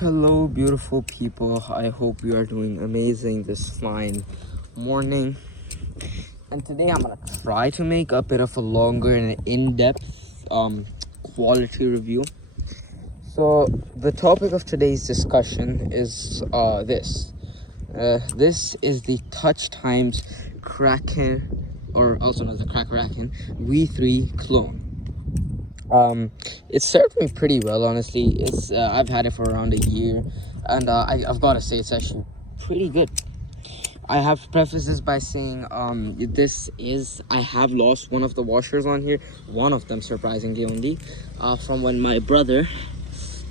Hello, beautiful people. I hope you are doing amazing this fine morning. And today I'm gonna try to make a bit of a longer and in-depth quality review. So the topic of today's discussion is this. This is the Touch Times Kraken, or also known as the Kraken V3 clone. It served me pretty well, honestly. I've had it for around a year, and I've got to say it's actually pretty good. I have to preface this by saying I have lost one of the washers on here, one of them surprisingly only, from when my brother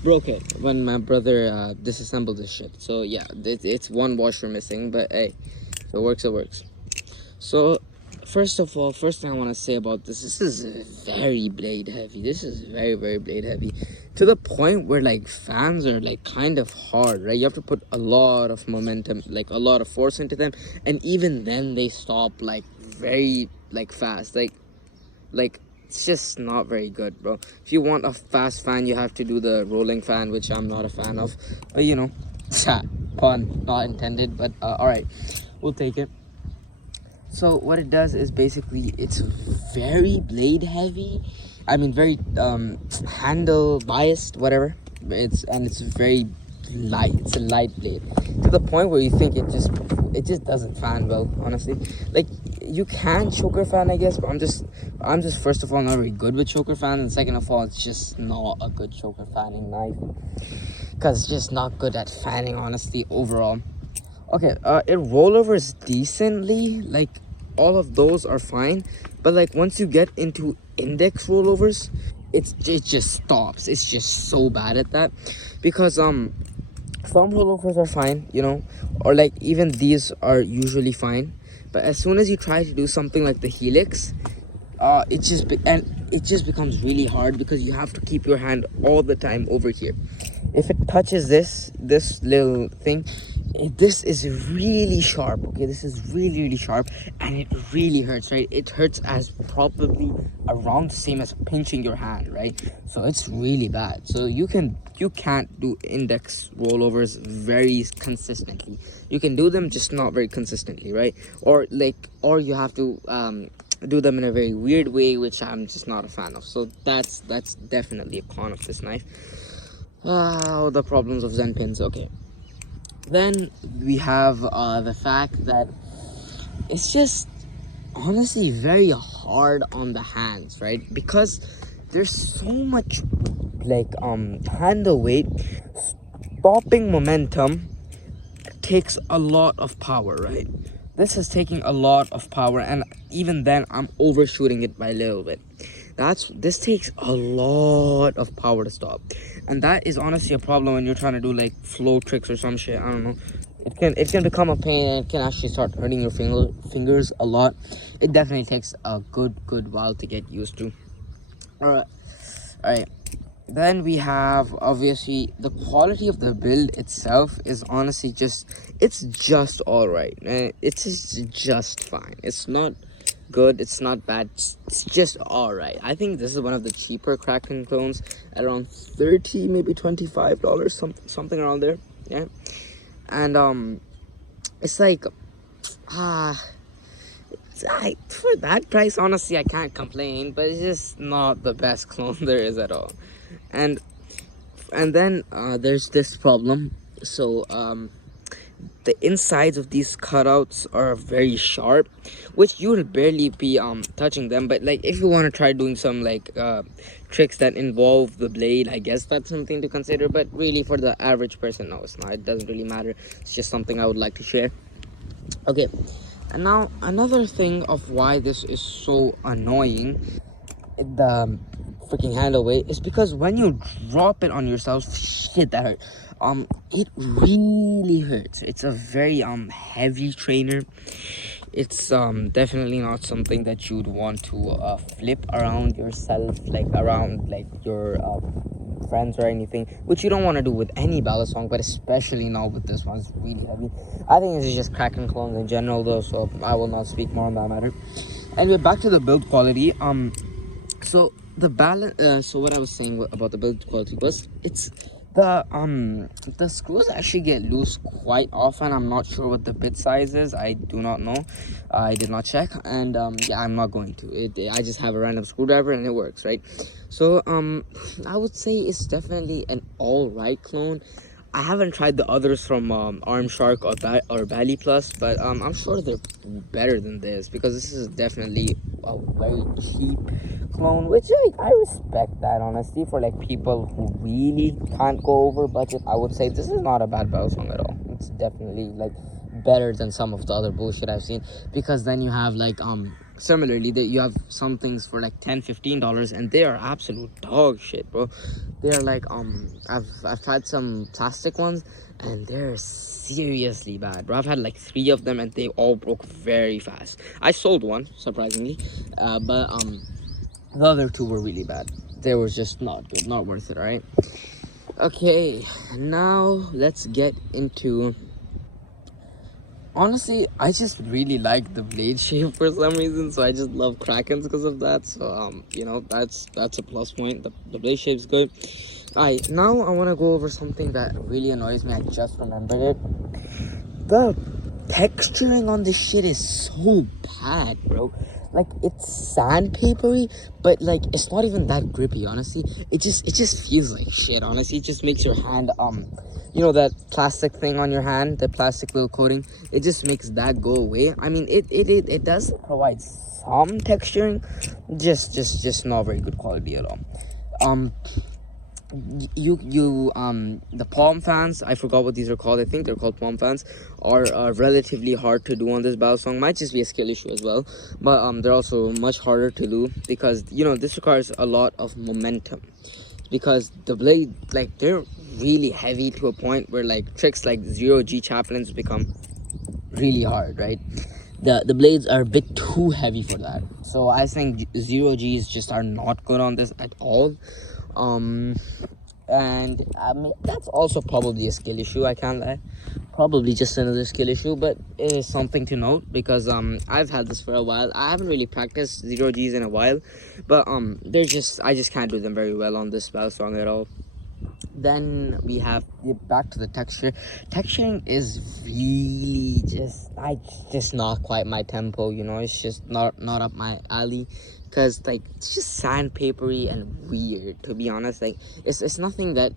broke it, when my brother disassembled this shit. So yeah, it's one washer missing, but hey, if it works, it works. So first thing I want to say about this is very blade heavy. This is very blade heavy, to the point where like fans are like kind of hard, right? You have to put a lot of momentum, like a lot of force into them, and even then they stop like very like fast, like it's just not very good, bro. If you want a fast fan, you have to do the rolling fan, which I'm not a fan of, but you know, pun not intended, but all right, we'll take it. So what it does is basically it's very blade heavy. I mean very handle biased, whatever. It's very light. It's a light blade, to the point where you think it just doesn't fan well, honestly. Like you can choker fan, I guess, but I'm just first of all not very good with choker fan, and second of all it's just not a good choker fanning knife, because it's just not good at fanning, honestly, overall. Okay, it rollovers decently, like all of those are fine, but like once you get into index rollovers, it just stops. It's just so bad at that, because some rollovers are fine, you know, or like even these are usually fine, but as soon as you try to do something like the helix, it just becomes really hard, because you have to keep your hand all the time over here. If it touches this little thing, this is really sharp. Okay, this is really sharp, and it really hurts, right? It hurts as probably around the same as pinching your hand, right? So it's really bad. So you can't do index rollovers very consistently. You can do them, just not very consistently, right? Or you have to do them in a very weird way, which I'm just not a fan of. So that's definitely a con of this knife. The problems of Zen pins. Okay, then we have the fact that it's just honestly very hard on the hands, right? Because there's so much like handle weight. Stopping momentum takes a lot of power, right? This is taking a lot of power, and even then I'm overshooting it by a little bit. This takes a lot of power to stop, and that is honestly a problem when you're trying to do like flow tricks or some shit. I don't know, it can become a pain, and it can actually start hurting your fingers a lot. It definitely takes a good while to get used to. All right, then we have obviously the quality of the build itself is honestly it's just all right. It's just fine. It's not good, it's not bad, it's just all right. I think this is one of the cheaper Kraken clones, at around 30, maybe $25, something around there. Yeah, and it's like for that price, honestly, I can't complain, but it's just not the best clone there is at all. And then there's this problem. So the insides of these cutouts are very sharp, which you will barely be touching them. But like if you want to try doing some like tricks that involve the blade, I guess that's something to consider. But really, for the average person, no, it's not. It doesn't really matter. It's just something I would like to share. Okay, and now another thing of why this is so annoying, the freaking handle weight, is because when you drop it on yourself, shit, that hurt. It really hurts. It's a very heavy trainer. It's definitely not something that you'd want to flip around yourself, like around like your friends or anything, which you don't want to do with any ballast song, but especially not with this one. It's really heavy. I think this is just Kraken clones in general though, so I will not speak more on that matter. Anyway, back to the build quality. So the balance, so what I was saying about the build quality was, The screws actually get loose quite often. I'm not sure what the bit size is. I do not know. I did not check, and yeah, I'm not going to. I just have a random screwdriver and it works, right? So I would say it's definitely an all right clone. I haven't tried the others from Arm Shark or Bally Plus, but I'm sure they're better than this, because this is definitely a very cheap clone, which I respect that, honestly. For like people who really can't go over budget, I would say this is not a bad battle song at all. It's definitely like better than some of the other bullshit I've seen, because then you have like similarly that you have some things for like $10-15 and they are absolute dog shit, bro. They're like I've tried some plastic ones and they're seriously bad, bro. I've had like 3 of them and they all broke very fast. I sold one, surprisingly, but the other 2 were really bad. They were just not good, not worth it. All right, okay, now let's get into. Honestly, I just really like the blade shape for some reason, so I just love Krakens because of that. So you know, that's a plus point. The blade shape's good. Alright, now I want to go over something that really annoys me. I just remembered it. The texturing on this shit is so bad, bro. Like, it's sandpapery, but like it's not even that grippy, honestly. It just feels like shit, honestly. It just makes your hand you know that plastic thing on your hand, the plastic little coating, it just makes that go away. I mean, it does provide some texturing, just not very good quality at all. The palm fans, I forgot what these are called. I think they're called palm fans, are relatively hard to do on this battle song. Might just be a skill issue as well, but they're also much harder to do because, you know, this requires a lot of momentum, because the blade, like, they're really heavy to a point where like tricks like 0G chaplains become really hard, right? The blades are a bit too heavy for that, so I think 0Gs just are not good on this at all. And I mean, that's also probably a skill issue, I can't lie. Probably just another skill issue, but it is something to note because I've had this for a while. I haven't really practiced 0Gs in a while, but I just can't do them very well on this battle song at all. Then we have back to the texturing is really just not quite my tempo, you know. It's just not up my alley, because like it's just sandpapery and weird, to be honest. Like it's nothing that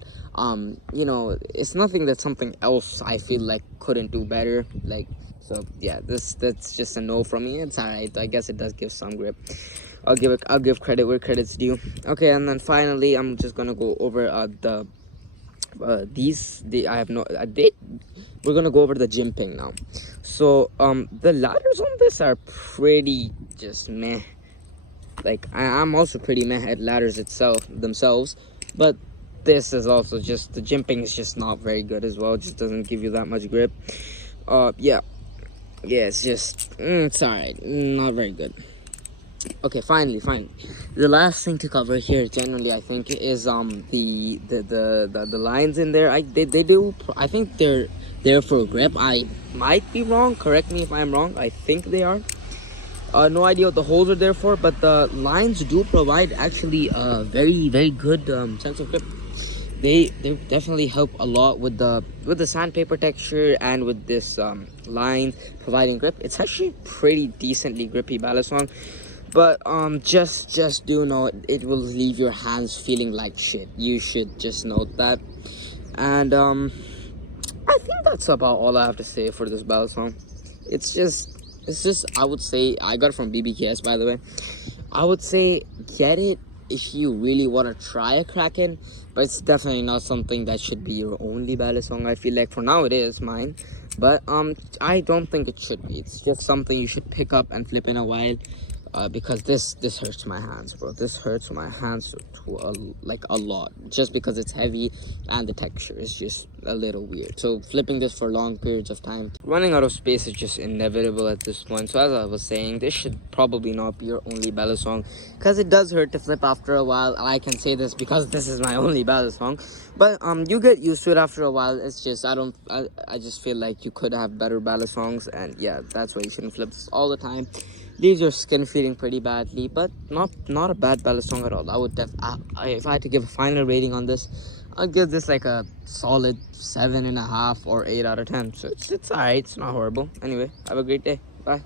you know, it's nothing that something else I feel like couldn't do better, like. So yeah, that's just a no from me. It's alright. I guess it does give some grip. I'll give credit where credit's due. Okay, and then finally I'm just gonna go over I have no we're gonna go over the jimping now. So the ladders on this are pretty just meh. Like I'm also pretty meh at ladders themselves, but this is also just, the jimping is just not very good as well. It just doesn't give you that much grip. Yeah, it's just it's alright, not very good. Okay, finally, the last thing to cover here generally, I think, is the lines in there. I think they're there for grip. I might be wrong, correct me if I'm wrong. I think they are. No idea what the holes are there for, but the lines do provide actually a very good sense of grip. They definitely help a lot with the sandpaper texture and with this line providing grip. It's actually pretty decently grippy battle song, but just do know it will leave your hands feeling like shit. You should just note that. And I think that's about all I have to say for this battle song. It's just I would say, I got it from BBKS, by the way. I would say get it if you really want to try a Kraken, but it's definitely not something that should be your only battle song. I feel like for now it is mine, but I don't think it should be. It's just something you should pick up and flip in a while, because this hurts my hands, bro. This hurts my hands like a lot, just because it's heavy and the texture is just a little weird. So flipping this for long periods of time, running out of space is just inevitable at this point. So as I was saying, this should probably not be your only ballad song, because it does hurt to flip after a while. I can say this because this is my only ballad song, but you get used to it after a while. It's just I just feel like you could have better ballad songs, and yeah, that's why you shouldn't flip this all the time. Leaves your skin feeling pretty badly, but not a bad ballad song at all. I would if I had to give a final rating on this, I'll give this like a solid 7.5 or 8 out of 10. So it's alright. It's not horrible. Anyway, have a great day. Bye.